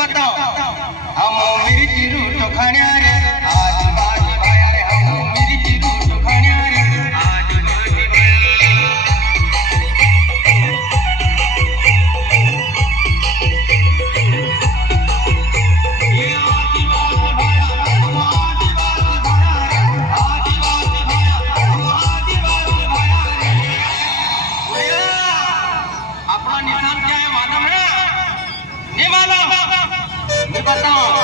बताओ हम मिर्ची रूट खाण्या रे आदिवासी भाया रे हम मिर्ची रूट खाण्या रे आदिवासी भाया ये आदिवासी भाया हम आदिवासी भाया रे आदिवासी भाया हम आदिवासी भाया रे भैया अपना निशान क्या है मालूम है नहीं मालूम मैं बताऊं